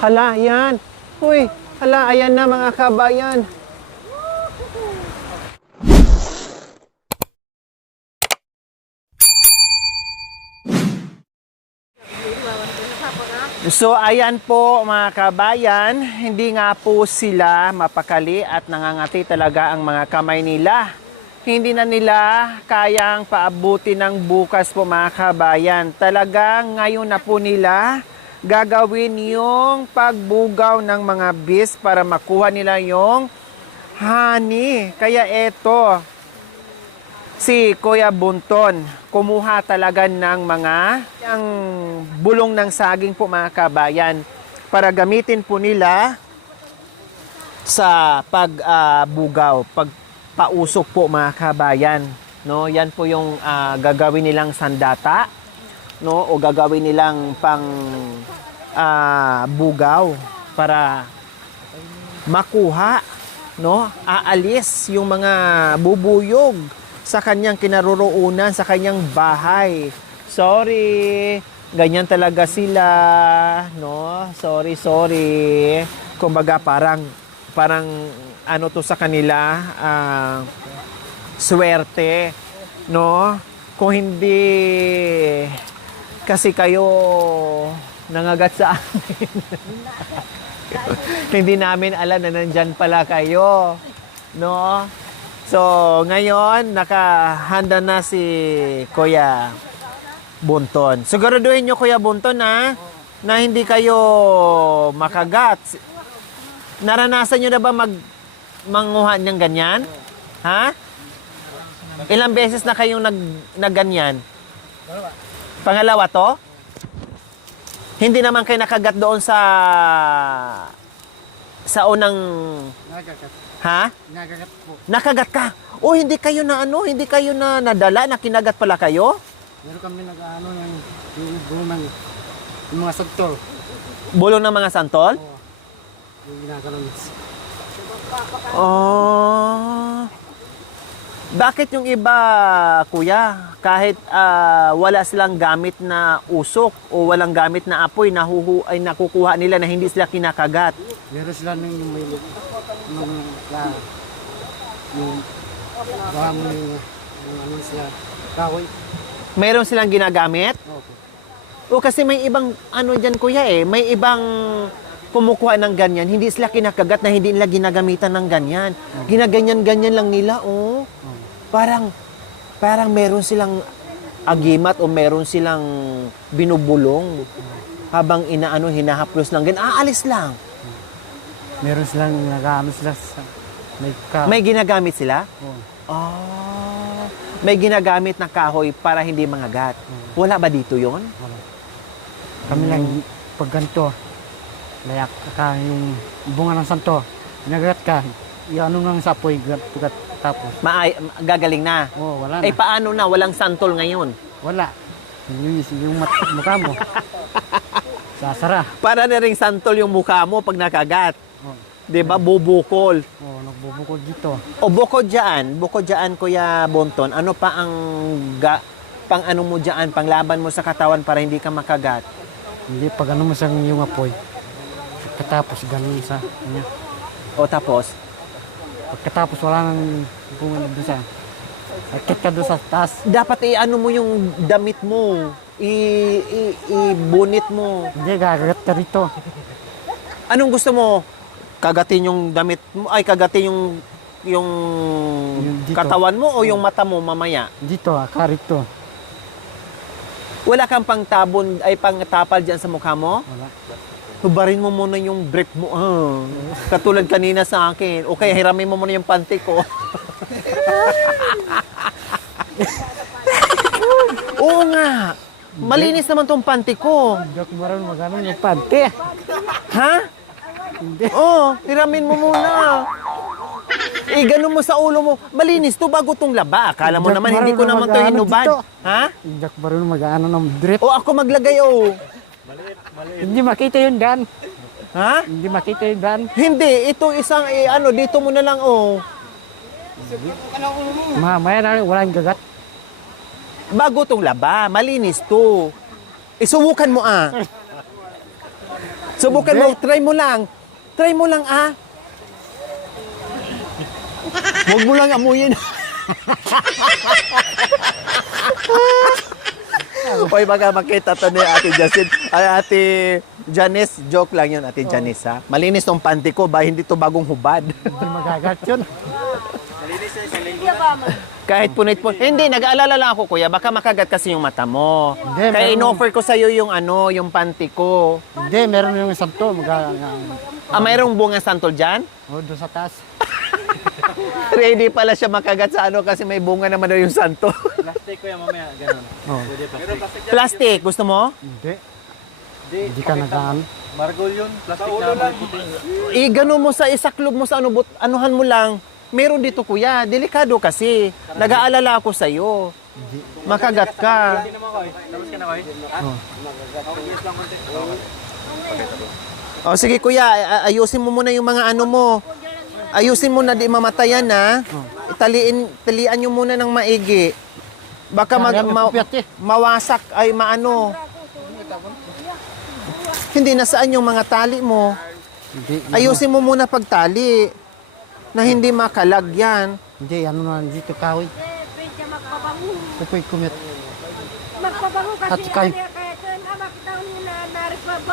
Hala, yan. Uy, hala, ayan na mga kabayan. So ayan po mga kabayan, hindi nga po sila mapakali at nangangati talaga ang mga kamay nila. Hindi na nila kayang paabuti ng bukas po mga kabayan. Talagang ngayon na po nila gagawin yung pagbugaw ng mga bees para makuha nila yung honey. Kaya eto, si Kuya Bunton, kumuha talaga ng mga ang bulong ng saging po mga kabayan para gamitin po nila sa pagbugaw, pagpausok po mga kabayan. No, yan po yung gagawin nilang sandata, no, o gagawin nilang pang bugaw para makuha, no, aalis yung mga bubuyog sa kanyang kinaroroonan, sa kanyang bahay. Sorry, ganyan talaga sila, no? Sorry. Kumbaga parang ano to sa kanila, swerte, no? Kung hindi kasi kayo nangagat sa amin. Hindi namin alam na nandyan pala kayo, no? So, ngayon, nakahanda na si Kuya Bunton. Siguraduhin nyo, Kuya Bunton, na hindi kayo makagat. Naranasan nyo na ba manguha ng ganyan? Ha? Ilang beses na kayong nagganyan? Pangalawa to? Hindi naman kayo nakagat doon sa unang... Ha? Nagagat po. Nakagat ka? O hindi kayo na nadala, na kinagat pala kayo? Meron kami nag-ano yung mga santol. Bulong ng mga santol? Oo. Yung ginaganon. Oh. Bakit yung iba, kuya, kahit wala silang gamit na usok o walang gamit na apoy, ay nakukuha nila na hindi sila kinakagat? Meron sila yung baka mo ano sila, kahoy. Meron silang ginagamit? Okay. O kasi may ibang ano dyan, kuya may ibang kumukuha ng ganyan, hindi sila kinakagat na hindi nila ginagamitan ng ganyan. Ginaganyan-ganyan lang nila, Parang meron silang agimat o meron silang binubulong habang hinahaplos lang. Aalis lang. Meron silang nag-ano sila sa May ginagamit sila? Oo. May ginagamit na kahoy para hindi mangagat. Wala ba dito yon? Wala. Kami lang pag ganito, layak ka yung bunga ng santo, nagagat ka, iano lang sa apoy, tapos. Gagaling na. Wala na. Paano na? Walang santol ngayon. Wala. Yung mukha mo. Sasara. Para na ring santol yung mukha mo pag nakagat. Diba? Bubukol. Nagbubukol dito. O bukod dyan, Kuya Bonton, ano pa ang pang ano mo dyan, panglaban mo sa katawan para hindi ka makagat? Hindi, pag ano mo sa yung apoy, pagkatapos ganun sa kanya. O tapos? Pagkatapos wala nang bunga doon sa akit ka doon sa taas. Dapat i-ano mo yung damit mo. I-bunit mo. Hindi, gagagat ka rito. Anong gusto mo? Kagatin yung damit mo? Ay, kagatin yung dito. katawan mo o yung mata mo mamaya? Dito, rito. Wala kang pangtabon, ay pangtapal dyan sa mukha mo? Wala. Hubarin mo muna yung brief mo. Katulad kanina sa akin. Okay, hiramin mo muna yung panty ko. Oo nga. Malinis naman tong panty ko. Hindi ako marunong mag-ano yung pante. Ha? Hindi. Hiramin mo muna. Ganun mo sa ulo mo. Malinis to bago tong laba. Akala mo Hindi naman ako hindi ko marunong naman to mag-ano hinubad. dito. Ha? Hindi ako marunong mag-ano ng drip. O ako maglagay Hindi makita yung dan. Ha? Hindi makita yung dan. Hindi, ito isang dito mo na lang Mamaya na walang gagat. Bago tong laba, malinis to. Isubukan mo Subukan mo, try mo lang. Try mo lang, ah. Huwag mo lang amuyin. Hoy, baka makita to ni Ate Jacin. Ay, Ate Janice, joke lang yun, Ate Janice, ha? Malinis tong panty ko ba? Hindi to bagong hubad. Hindi magagat yun. Kahit punit-punit. Hindi, nag-aalala lang ako, kuya. Baka makagat kasi yung mata mo. Hindi, Kaya meron. in-offer ko sa'yo yung ano, yung panty ko. Hindi, meron yung santo. Mayroong bunga santol dyan? Doon sa taas. Ready pala siya makagat sa ano kasi may bunga naman daw yung santo. Plastic ko yan mamaya, ganun. Oh. Pwede plastic. Plastic, gusto mo? Hindi. Hindi ka nagaan. Margol yun, plastic na puti. Gano mo sa isaklob mo sa ano, anuhan mo lang. Meron dito kuya, delikado kasi. Nag-aalala ako sa'yo. Makagat ka. Hindi naman ko eh. Tapos ka na ko eh. Yes lang konti. O sige kuya, ayusin mo muna yung mga ano mo. Ayusin mo na di mamatayan na. Talian nyo muna ng maigi. Baka mawasak ay maano. Hindi nasaan yung mga tali mo. Hindi. Ayusin mo muna pagtali. Na hindi makalag yan. Hindi, ano na dito kahoy. Kapoy kumit. Magpabango kasi At kayo. makita ko nila na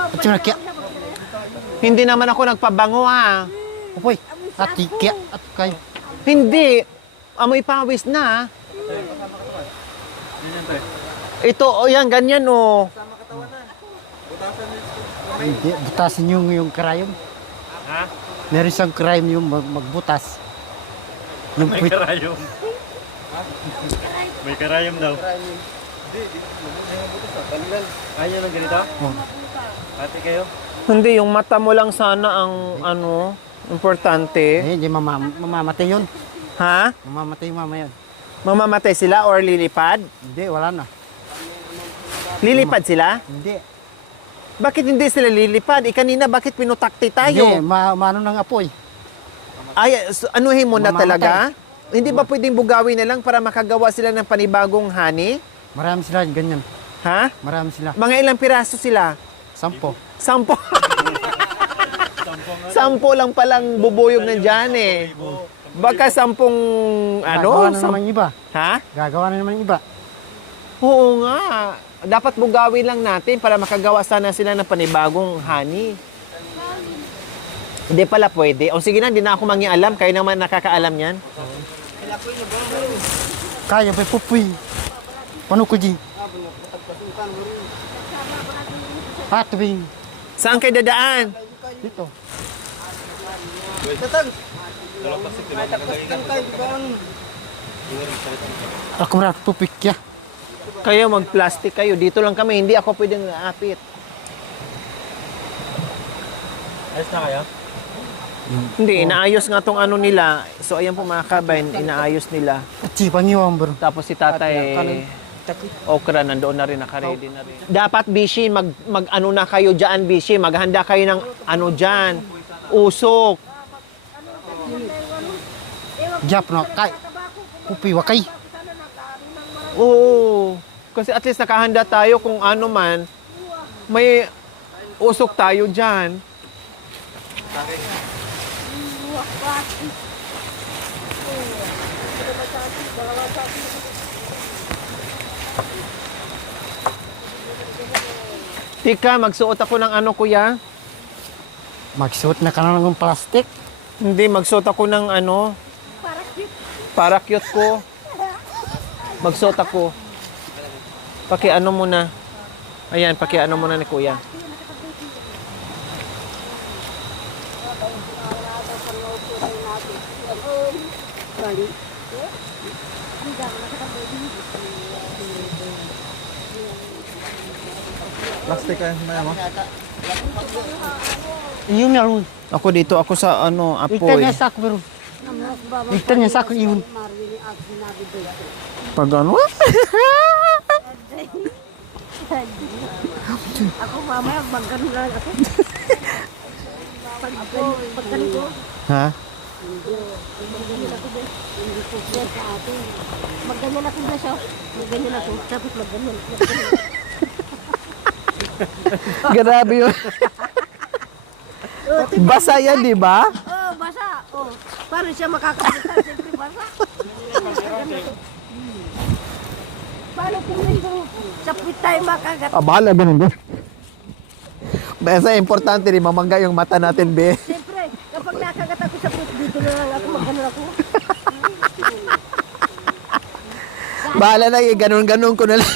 At sila kaya. Hindi naman ako nagpabango ha. Kapoy. At kaya. At kayo. Hindi. Amoy pawis na. Ito, o yan, ganyan o. Hindi, butasin yung karayom. Ha? Meron isang crime yung magbutas. Yung May puwit. karayom. May karayom daw. Ayaw ng ganito? Oh. Ate kayo? Hindi, yung mata mo lang sana ang ano, importante. Hindi, mamamatay yun. Ha? Mamamatay yung mama yun. Mamamatay sila or lilipad? Hindi, wala na. Lilipad sila? Hindi. Bakit hindi sila lilipad? Kanina, bakit pinutakti Hindi, tayo? maano ng apoy. Ay, anuhin mo na Mamamatay. talaga? Hindi ba pwedeng bugawin na lang para makagawa sila ng panibagong honey? Marami sila, ganyan. Ha? Marami sila. Mga ilang piraso sila? 10. 10. 10 lang palang bubuyog nandyan eh. Baka 10, Gagawa ano? na naman yung iba. Ha? Gagawa na naman yung iba. Oo nga. Dapat bugawin lang natin para makagawa sana sila ng panibagong honey. Hindi pala pwede. O sige na, hindi na ako mangialam. Kayo naman nakakaalam yan. Kaya pa pupuy. Paano ko di? Hatwing. Saan kayo dadaan? Dito. Ako na pupik ya. Kayo mag-plastic kayo. Dito lang kami. Hindi ako pwedeng aapit. Ayos na kayo? Hindi, inaayos nga tong ano nila. So ayan po mga kabayan, inaayos nila. At si pangiwang bro. Tapos si tatay okra nandoon na rin, naka-ready na rin. Dapat Bishi, mag-ano na kayo dyan Bishi, maghanda kayo ng ano dyan, usok. Jap no. Kay. Pupuy wakay. Oo, kasi at least nakahanda tayo kung ano man, may usok tayo dyan. Tika, magsuot ako ng ano kuya? Magsuot na ka na ng plastic. Hindi, magsuot ako ng ano? Para cute ko. Magsuot ako. Pakiano muna. Ayan, pakiano muna ni kuya. Plastic kayo na mo? Iyon na rin. Ako dito, ako sa ano, Iktan apoy. niya sa ako bro. Iktan niya sa ako iyon. Pag ano? Ako mamaya magganun lang ako. Pagganun ko. Ha? Magganyan ako na siya. Magganyan ako. Tapos magganyan. Grabe yun. Basa yan, di ba? Oh, basa. Oh, paano siya makakalitan? Siyempre basa. Paano kung ito sa tayo makagat? Bahala, ganun din. Basta importante rin, mamangga yung mata natin, be. Siyempre, kapag nakagat ako sa puwit, dito na lang ako, magano ako. Bahala na, ganun-ganun ko na lang.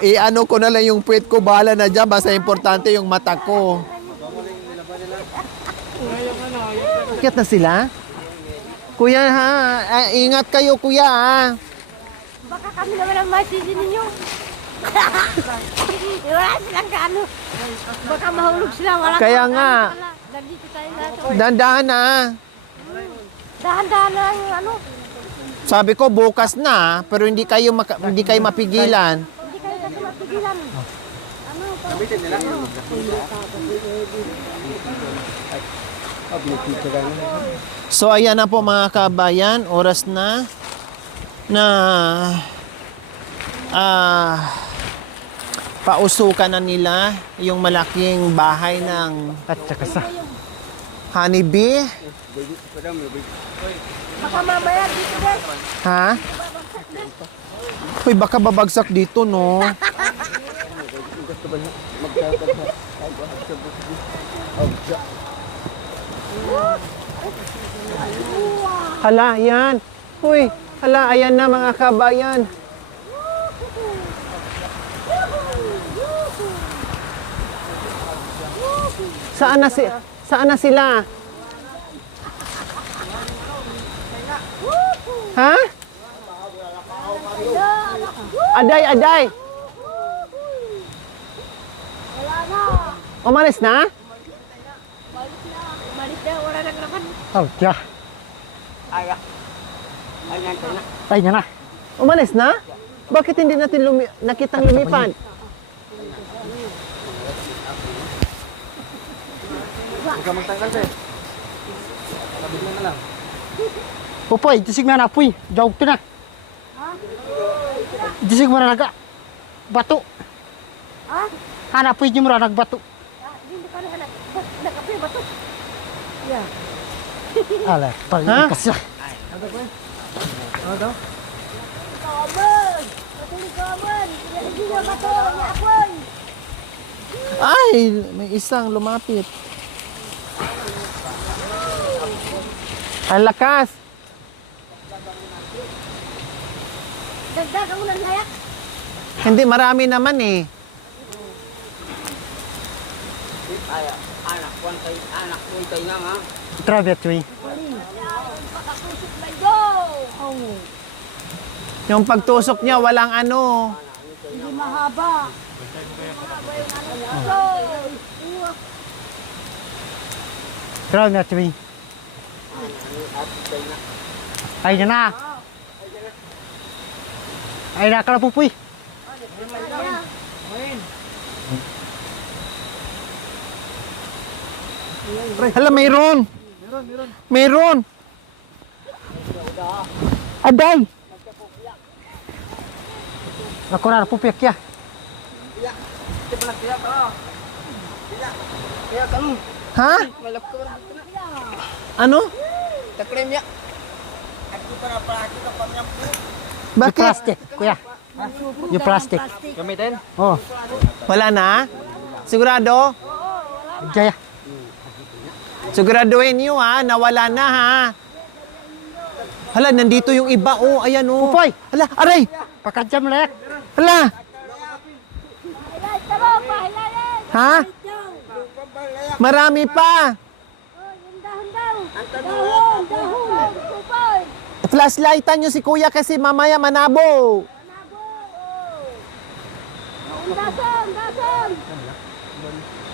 I-ano ko na lang yung puwit ko, bahala na dyan. Basta importante yung mata ko. Ingat na sila? Kuya ha, ingat kayo kuya ha. Baka kami naman ang masisi ninyo. Wala silang kaano. Baka mahulog sila. Wala Kaya nga. Nandito tayo lahat. Dandahan na. Dahan-dahan na yung ano. Sabi ko bukas na, pero hindi kayo mapigilan. Hindi kayo kasi mapigilan. Ano? So ayan na po mga kabayan, oras na pausukan na nila yung malaking bahay ng At saka sa honeybee. Baka mamaya dito guys. Ha? Uy, baka babagsak dito, no? Hala, yan. Uy, hala, ayan na mga kabayan. Saan na sila? Ha? Aday, aday. Wala na. Umalis na? Umalis na. Wala nang laman. oh, tiya. Ay, niya na. Umalis na? Bakit hindi natin nakitang lumipad? Huwag ka magtanggal, be. Nabigyan na lang. Pupoy, tisig mo na apoy. Jawag to na. Tisig mo na naga. Bato. Ha? Hanap po yung mura nagbato. Hindi ka na anak. Nakapoy ba to? Yeah. Ala, pag Ha? kasya. Kaman! Patuloy kaman! Hindi na ba to? Nakapoy! Ay, may isang lumapit. Ang lakas. Dagdag ang ulan layak. Hindi, marami naman eh. Grabe at yun. Pakakusok na yun! Yung pagtusok niya, walang ano. Hindi mahaba. Mahaba yung ano. Grabe at yun. Ay, niya na. Ay, naka na pupoy. Hala, mayroon. Mayroon. Aday. Ako na pupiak ya. Ha? Ano? Yung Bakit? plastic, kuya. Yung plastic. Gamitin? Oh, Wala na? Sigurado? jaya. Siguraduhin niyo ha, nawala na ha. Hala, nandito yung iba. Oh, ayan oh. Pupoy. Hala, aray. Pakadjam layak. Hala. Highlight ka ba? Pa-highlight! Ha? Marami pa. Oh, yung dahon daw. Dahon! Dahon! Kupay! Flashlightan niyo si kuya kasi mamaya manabo. Manabo! Ang dason! Dason!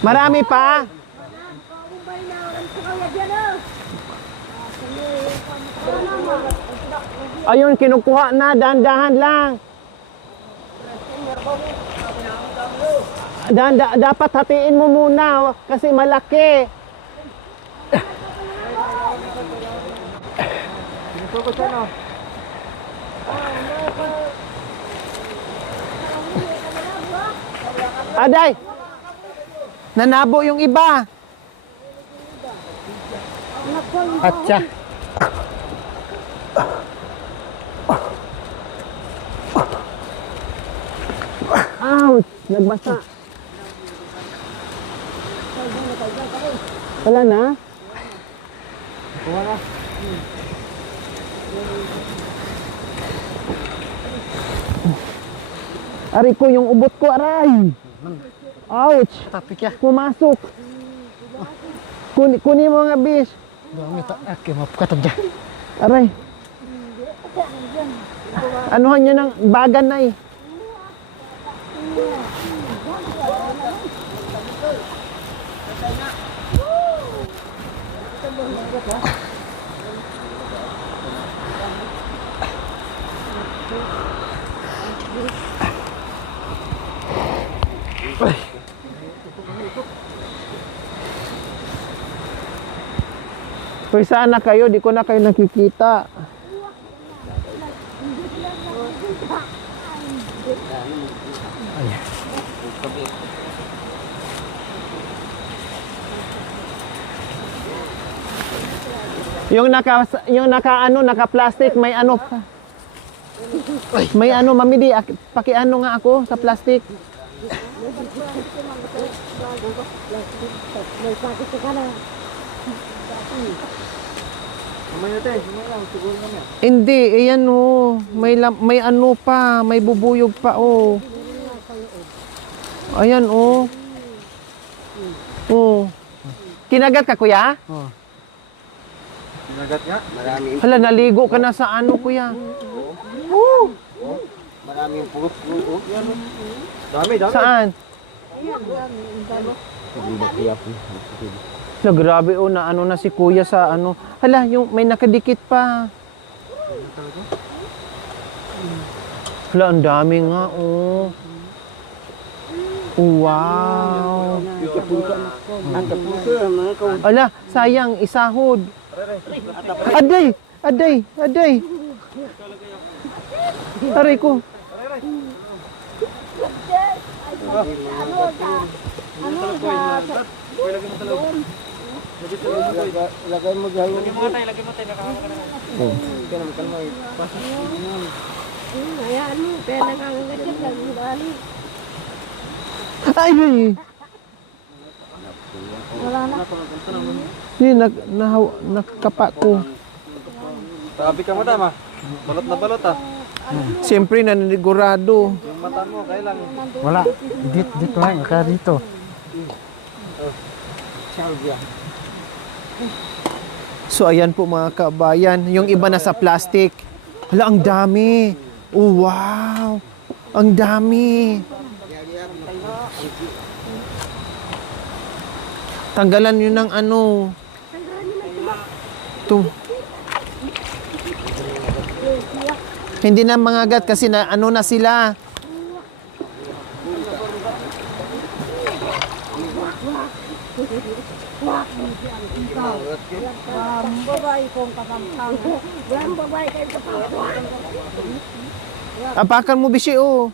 Marami pa. Kumbay na ang kaya dyan oh! Ayun, kinukuha na. Dahan-dahan lang. Dapat hatiin mo muna kasi malaki. Aday! Nanabo yung iba. Atsa. Ouch! Nagbasa. Wala na? Wala. Aray ko, yung ubot ko, aray! Ouch! Tapik ya. Pumasok! Kunin mo nga, bis. Dami ta. Okay, mapukatan dyan. Aray. Anuhan niya ng bagan na eh. Uy, sana kayo, di ko na kayo nakikita. Yung naka plastic, may ano pa. May ano, mamidi, pakiano nga ako sa plastic. Hindi, ayan oh. May ano pa, may bubuyog pa oh. Ayan oh. Oh. Kinagat ka, kuya? Oh. Nagat nga. Marami. Hala, naligo ka na sa ano, kuya? Maraming purok. Dami, dami. Saan? Hala, grabe oh, na ano na si kuya sa ano. Hala, yung may nakadikit pa. Hala, ang dami nga oh. Wow. Ala, sayang, isahod. Aday, aday, aday. Aray ko. Lagay mo dyan. Lagay mo tayo, nakahawa ka na. Kalma. Hayaan mo, kaya nakakagat lang yung bali. Ay, ay. Wala na. Hindi, nakapa ko. Sabi ka madama. Balot na balot ah. Siyempre, nanigurado. Yung mata mo, kailang. Wala. Dito lang. Kaya dito. So, ayan po mga kabayan. Yung iba na sa plastic. Hala, ang dami. Oh, wow. Ang dami. Tanggalan nyo ng ano. Ito. Hindi na mangagat kasi na ano na sila. Babae kong kasamtang. Babae kayo kasamtang. Apakan mo bisi oh.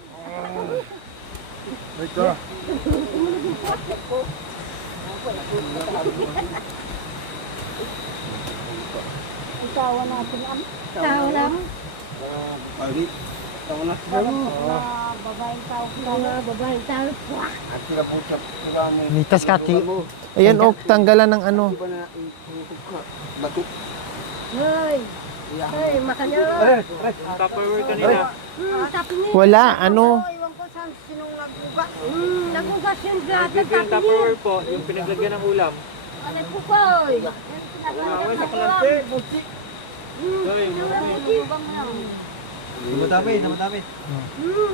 Tawa natin ang tawa lang. Babae tao babae tao. Litas kati. Ayan oh, tanggalan ng ano. Hoy. Hoy, makanya. Tupperware kanina. Tapos niya. Wala, ano. Iwan ko saan sinong nagugas. Nagugas yung gata. Yung Tupperware po, yung pinaglagyan ng ulam. Ano po koy? Nawawal sa kalansi. Goy, Namadami, namadami.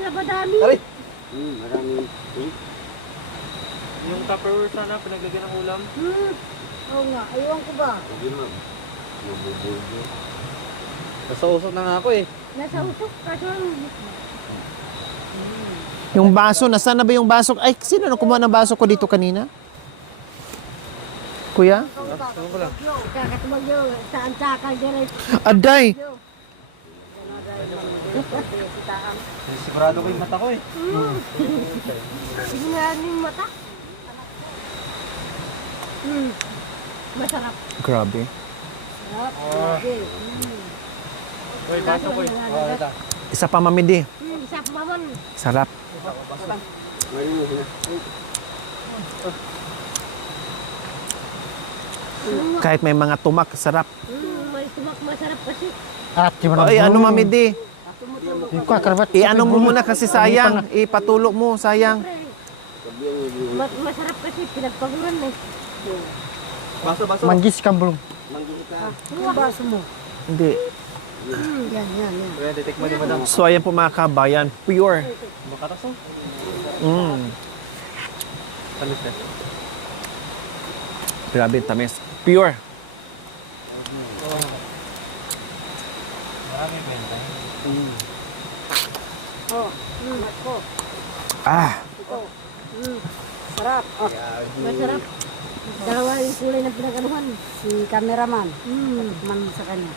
Napadami. Marami. yung Tupperware sana, pinaglagyan ng ulam. Oo nga, aywan ko ba? Nasa usok na nga ako eh. Nasa usok, kaso Yung baso, nasaan na ba yung baso? Ay, sino na kumuha ng baso ko dito kanina? Kuya? Ano ko lang. kakatubag yun, saan sakal dyan ay Aday! Sigurado ko yung mata ko eh. tingnan yung mata. Masarap. Grabe. Sarap. Grabe. Uy, baso ko eh. Isa pa, Mami D. Isa pa man. Sarap. Kahit may mga tumak, sarap. May tumak masarap kasi. At di ba Ay, ano, Mami D? Yung kwa karabat. I-ano mo muna kasi sayang. Ipatulo mo, sayang. Masarap kasi pinagpaguran eh. Baso, baso. Manggis ka bulong. Yung baso mo. Hindi. Yan. Uy, titikman ni madam. So, ayan po mga kabayan. Pure. Makataso. Tamis na. Grabe, tamis. Pure. Marami benta. Oh, anak ko. Ah, Ito. Sarap. Oh. Masarap. Dalawa yung kulay ng pinagaluhan. Si cameraman. Man sa kanya.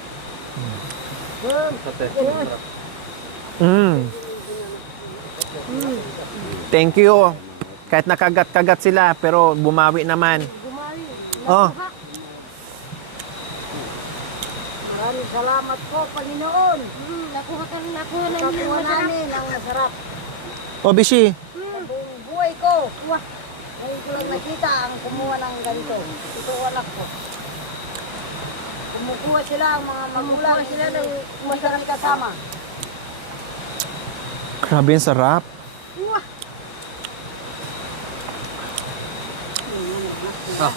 Sate. Thank you. Kahit nakagat-kagat sila, pero bumawi naman. Gumawi. Oh, Maraming salamat po, Panginoon. Nakuha na yung Nakuha masarap. namin ang masarap. oh Bishi. Sa buong buhay ko. Ngayon ko lang nakita ang kumuha ng ganito. Ito anak ko. Kumukuha sila ang mga magulang. Kumukuha sila ng masarap kasama. Grabe, ang sarap.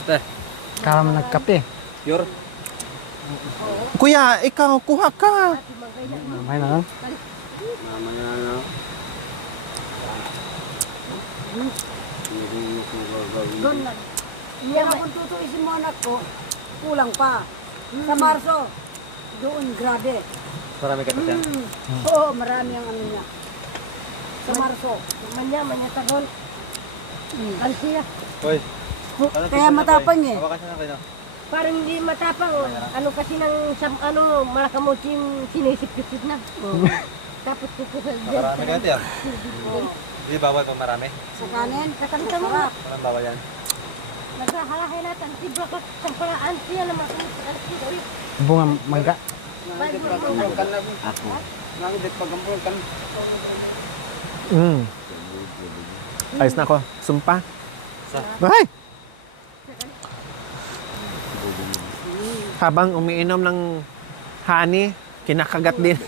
Te. Kala mo nagkape. Pure. Kuya, ikaw, kuha ka. May na. Doon na. Kaya kung tutuisin mo anak ko, kulang pa. Sa Marso, doon grabe. Marami ka pa siya. Oo, marami ang ano niya. Sa Marso. Manya tagon. Kalsiya. Uy. Kaya matapang eh. Hawakan siya na kayo. Parang hindi matapang. Ano kasi ng malakamochi yung sinisip-sip na. Tapos kukuha dyan. Marami ka ito yan. Hindi bawal pag marami. Sa kanin, Kakanta mo. sarap. Walang bawal yan. Naghahalahay natin. Tibra ka. Sampalaan siya na makulit. Bunga mangga. Ayos na ako. Sumpa. Ay! Habang umiinom ng honey, kinakagat din.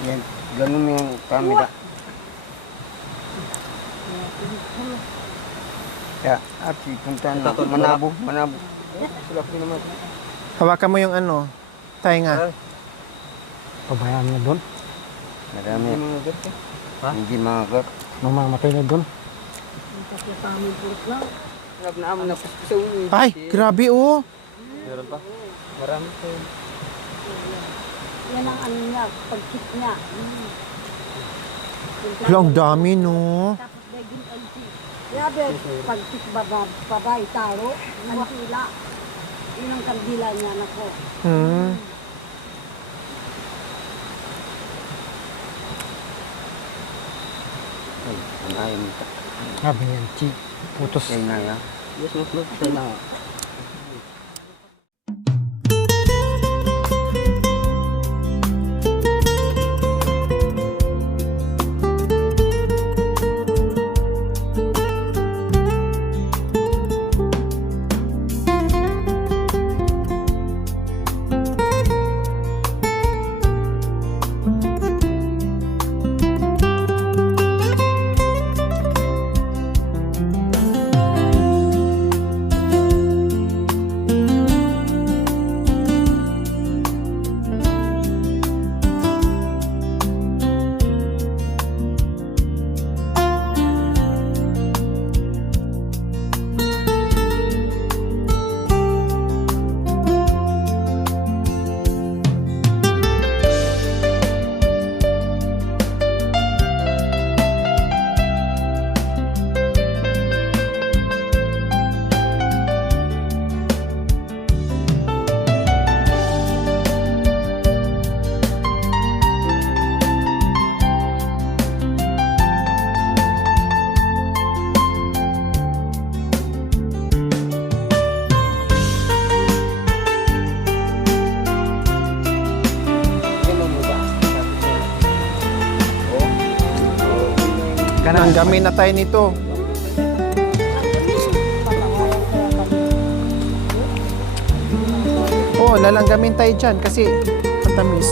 Yan, ganun yung camera. Ya, api punta na. Manabo. Sulap din naman. Hawakan mo yung ano, tainga. Pabayaan na doon. Marami. Ha? Hindi magat. Mamamatay na doon. Ay, grabe oh. Meron pa? Marami pa. Yan ang ano niya, pag-tip niya. Ang dami no. Grabe, pag-tip babay, taro, kandila. Yun ang kandila niya, nako. Ay, anayin. Sabi yan, putos. Kaya na ya. Yes, mas Nanggamin na tayo nito. Oh, lalanggamin tayo dyan kasi matamis.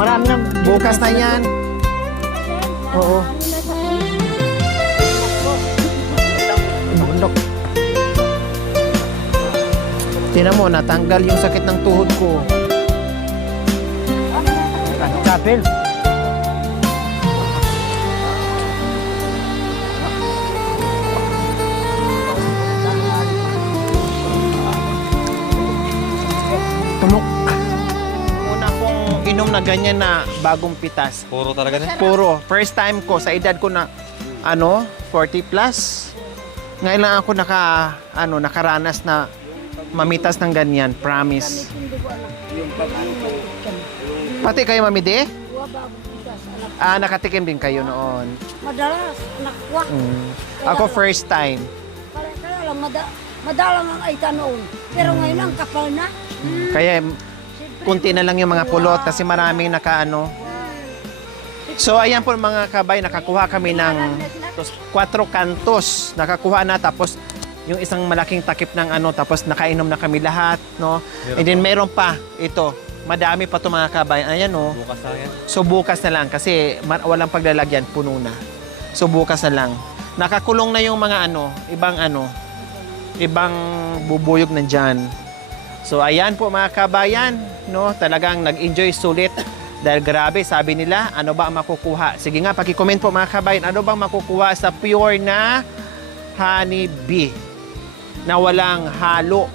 Marami na. Bukas na yan. Oo. Bundok. Tingnan mo, natanggal yung sakit ng tuhod ko. Kapil. Tumok. Una kong inom na ganyan na bagong pitas. Puro talaga na. Puro. First time ko sa edad ko na 40 plus. Ngayon lang ako nakaranas na mamitas ng ganyan. Promise. Pati kayo mamidi? Nakatikim din kayo noon. Madalas, nakuha. Ako first time. Kaya lang, madalang ang aita noon. Pero ngayon ang kapal na. Kaya kunti na lang yung mga pulot kasi maraming nakaano. So ayan po mga kabay, nakakuha kami ng 4 kantos. Nakakuha na tapos yung isang malaking takip ng tapos nakainom na kami lahat, no? And then meron pa ito. Madami pa to mga kabay. Ayan oh. Bukas na yan. So bukas na lang kasi walang paglalagyan, puno na. So bukas na lang. Nakakulong na yung mga ibang bubuyog nandyan. So ayan po mga kabayan, no? Talagang nag-enjoy sulit dahil grabe sabi nila, ano ba ang makukuha? Sige nga, paki-comment po mga kabayan, ano bang makukuha sa pure na honey bee na walang halo,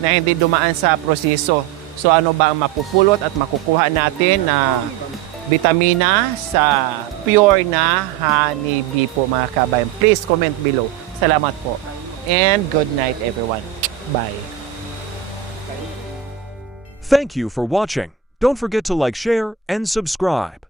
na hindi dumaan sa proseso. So ano ba ang mapupulot at makukuha natin na vitamina sa pure na honey bee po mga kabayan? Please comment below. Salamat po. And good night everyone. Bye. Thank you for watching. Don't forget to like, share, and subscribe.